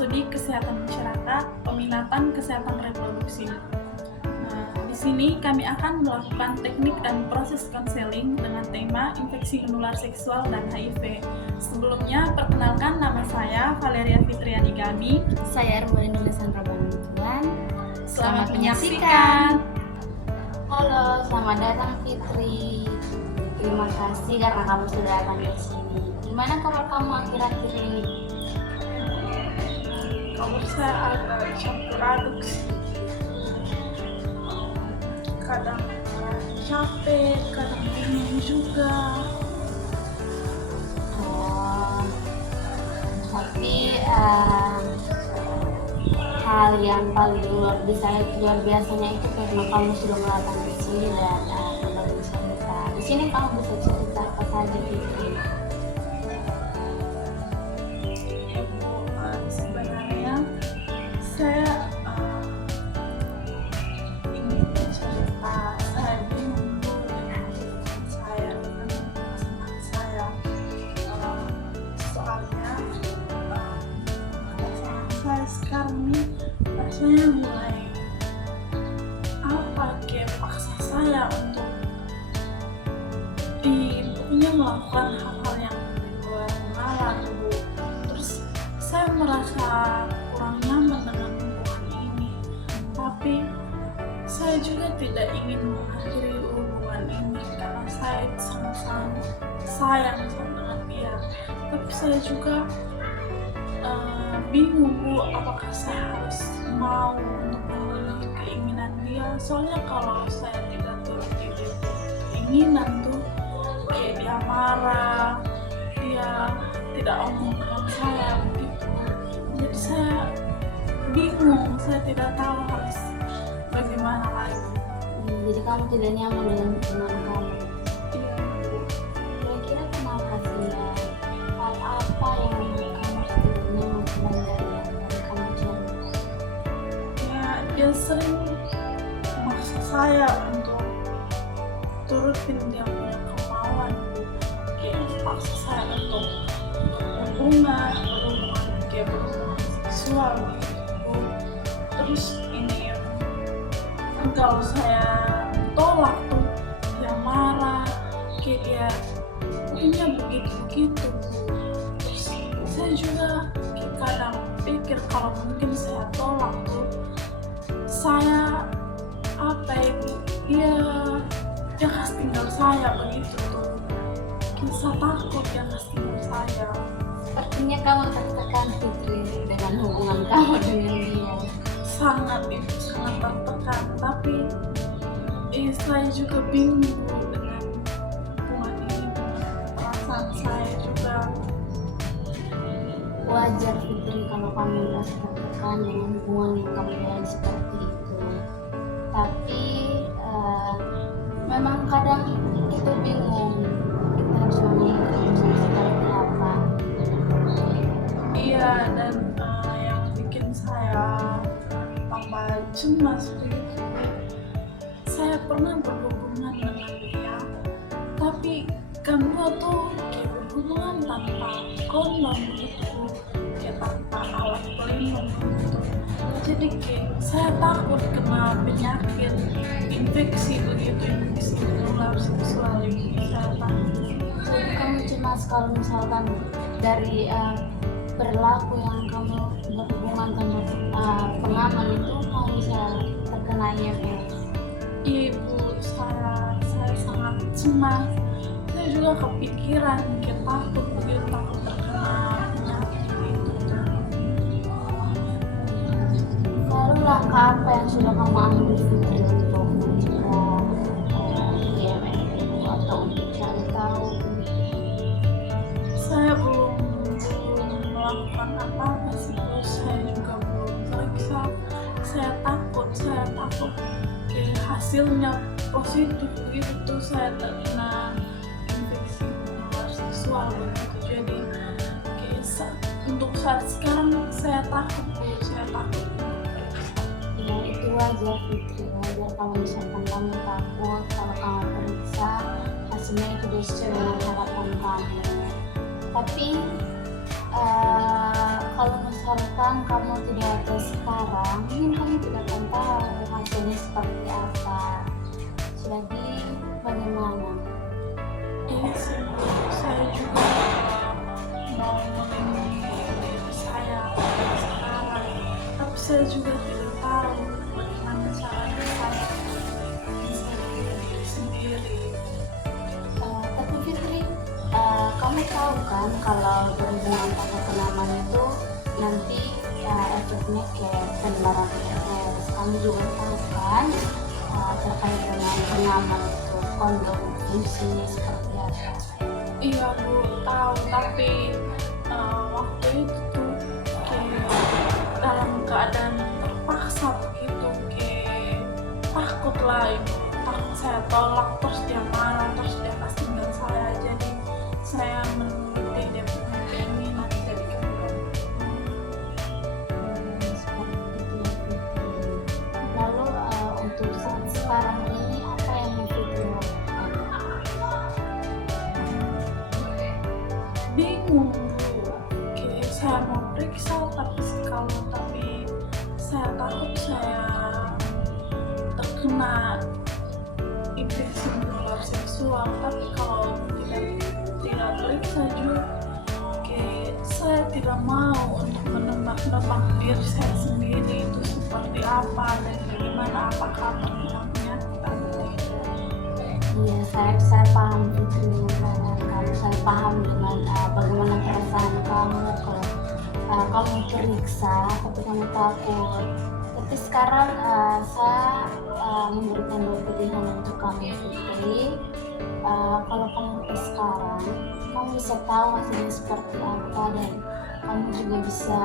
Studi Kesehatan Masyarakat, Peminatan Kesehatan Reproduksi. Nah, di sini kami akan melakukan teknik dan proses konseling dengan tema infeksi menular seksual dan HIV. Sebelumnya, perkenalkan nama saya Valeria Fitriani Gami. Saya Armalina Sandra Bantuan. Selamat menyaksikan. Halo, selamat datang Fitri. Terima kasih karena kamu sudah datang ke sini. Gimana kabar kamu akhir-akhir ini? Kabar saya agak campur aduk sih. Kadang capek, kadang bingung juga. Tapi hal yang paling luar biasanya itu karena kamu sudah datang ke sini dan berbagi cerita. Di sini kamu bisa cerita apa saja Fitri. Sebenarnya saya ingin cerita. Saya bingung dengan saya dengan pasangan saya. Soalnya pasangan saya sekarang ini rasanya mulai kayak paksa saya untuk pokoknya melakukan hal-hal yang di luar nalar dulu. Terus saya merasa kurang nyaman dengan hubungan ini, tapi saya juga tidak ingin mengakhiri hubungan ini karena saya sama-sama sayang dengan dia. Tapi saya juga bingung Bu, apakah saya harus mau untuk memenuhi keinginan dia. Soalnya kalau saya tidak turuti keinginan tuh kayak dia marah, dia tidak omong dengan saya begitu. Jadi saya bingung, saya tidak tahu harus bagaimana lagi. Jadi kamu tidak nyaman dengan hubungan kamu. Kira-kira kenapa sih ya? Hal apa yang membuat kamu tidak nyaman dari kamu cari? Ya, dia sering memaksa saya untuk turutin dia punya kemauan, kayak paksa saya untuk berhubungan kayak berhubungan seksual gitu. Terus ini kalau saya tolak tuh dia marah, kayak dia punya begitu. Terus saya juga kayak kadang pikir kalau mungkin saya tolak tuh saya dia kasih tinggal saya begitu tuh. Saya takut dia kasih tinggal saya. Sepertinya kamu tertekan Fitri dengan hubungan kamu dengan dia. Sangat tertekan, tapi saya juga bingung dengan hubungan ini, dengan perasaan saya juga. Wajar Fitri kalau kamu merasa tertekan dengan hubungan yang kamu jalani seperti itu. Tapi memang kadang kita bingung kita harus memilih keputusan seperti apa. Iya, dan yang bikin saya tambah cemas begitu, saya pernah berhubungan dengan dia, tapi kami tuh kayak berhubungan tanpa kondom gitu, kayak tanpa alat pelindung gitu. Jadi kayak saya takut kena penyakit infeksi begitu, infeksi menular seksual ini. Saya takut. Jadi kamu cemas kalau misalkan dari perilaku yang kamu berhubungan dengan pengaman itu kamu bisa terkena IMS. Ibu, saya sangat cemas. Saya juga kepikiran, kayak takut begitu, takut terkena penyakit itu. Lalu langkah apa yang sudah kamu ambil Fitri untuk mencegah IMS itu atau untuk cari tahu? Saya belum melakukan apa-apa sih, Bu. Saya juga belum periksa. Saya takut kayak hasilnya positif begitu, saya terkena infeksi menular seksual begitu. Jadi kayak untuk saat sekarang saya takut, Bu. Saya takut. Ya itu wajar Fitri, wajar kalau misalkan kamu takut kalau kamu periksa hasilnya itu sudah sesuai dengan harapan kamu. Tapi Kalau misalkan kamu tidak tes sekarang, mungkin kamu tidak akan tahu hasilnya seperti apa. Jadi bagaimana? Ini sih saya juga mau melindungi diri saya sekarang, tapi saya juga tidak tahu bagaimana caranya saya bisa diri sendiri. Tapi Fitri, kamu tahu kan kalau berhubungan pakai pengaman itu nanti efeknya kayak penularan virus. Kamu juga tahu kan terkait dengan pengaman itu kondom fungsinya seperti apa? Iya Bu, tahu, tapi waktu itu tuh kayak dalam keadaan terpaksa begitu, kayak takut lah Ibu, takut saya tolak terus dia marah, terus dia pasti nggak saya, jadi saya menuruti dia punya keinginan jadi kembali. Seperti itu ya Fitri. Lalu untuk saat sekarang ini apa yang mau Fitri lakukan? Bingung Bu, kayak saya mau periksa tapi saya takut saya terkena infeksi menular seksual, tapi kalau tidak periksa juga kayak saya tidak mau untuk menebak-nebak diri saya sendiri itu seperti apa dan bagaimana, apakah penyakit atau tidak. Iya, saya paham Fitri dengan keadaan kamu. Saya paham dengan bagaimana perasaan kamu kalau kamu periksa tapi kamu takut. Tapi sekarang saya memberikan dua pilihan untuk kamu Fitri. Kalau kamu tes sekarang, kamu bisa tahu hasilnya seperti apa dan kamu juga bisa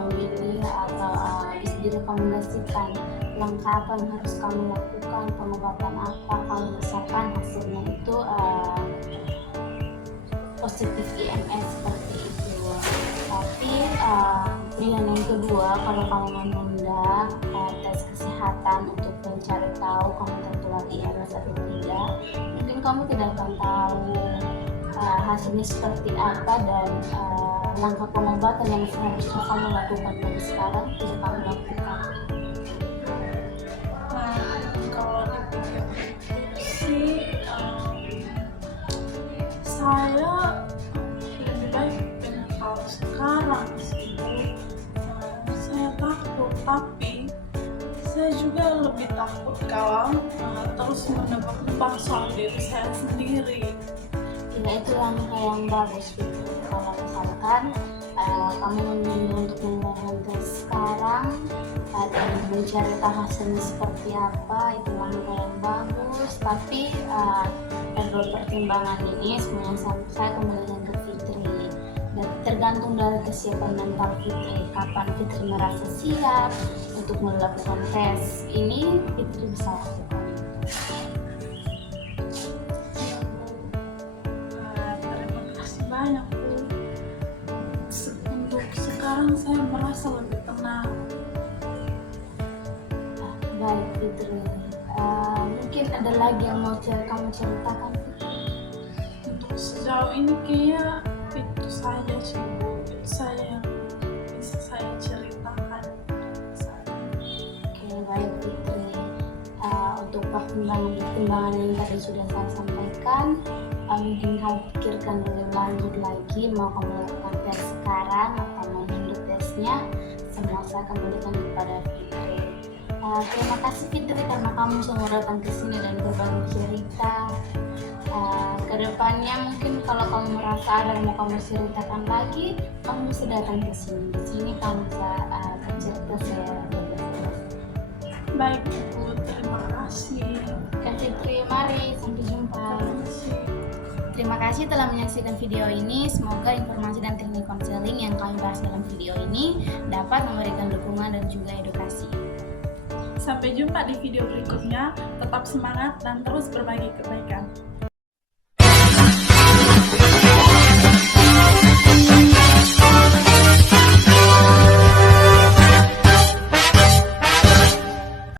memilih atau bisa direkomendasikan langkah apa yang harus kamu lakukan, pengobatan apa kalau misalkan hasilnya itu positif IMS seperti itu. Tapi pilihan yang kedua, kalau kamu menunda tes kesehatan untuk mencari tahu kamu tertular IMS atau tidak, mungkin kamu tidak akan tahu hasilnya seperti apa dan langkah pengobatan yang seharusnya kamu lakukan dari sekarang tidak kamu lakukan. Kalau dipikir-pikir sih, saya lebih baik dengan hal sekarang sih. Saya takut, tapi saya juga lebih takut kalau terus menebak-nebak soal diri saya sendiri. Ya, itu langkah yang bagus gitu. Kalau misalkan kamu memilih untuk melakukan tes sekarang dan mencari tahu hasilnya seperti apa, itu langkah yang bagus. Tapi dari pertimbangan ini semuanya saya kembalikan ke Fitri dan tergantung dari kesiapan mental Fitri. Kapan Fitri merasa siap untuk melakukan tes ini, Fitri bisa lakukan. Banyak Bu. Untuk sekarang saya merasa lebih tenang. Baik Fitri, mungkin ada lagi yang mau kamu ceritakan? Untuk sejauh ini kayaknya itu saja sih Bu, itu saja yang bisa saya ceritakan saat ini. Oke, baik Fitri. Untuk pertimbangan yang tadi sudah saya sampaikan, mungkin kamu pikirkan lebih lanjut lagi mau kamu lakukan tes sekarang atau mau menunda tesnya. Semua saya kembalikan kepada Fitri. Terima kasih Fitri karena kamu semua datang ke sini dan berbagi cerita. Kedepannya mungkin kalau kamu merasa ada yang mau kamu ceritakan lagi, kamu bisa datang ke sini. Di sini kamu bisa bercerita saya bebas. Baik Bu, terima kasih. Kak Fitri, mari sampai jumpa. Terima kasih. Terima kasih telah menyaksikan video ini. Semoga informasi dan teknik konseling yang kami bahas dalam video ini dapat memberikan dukungan dan juga edukasi. Sampai jumpa di video berikutnya. Tetap semangat dan terus berbagi kebaikan.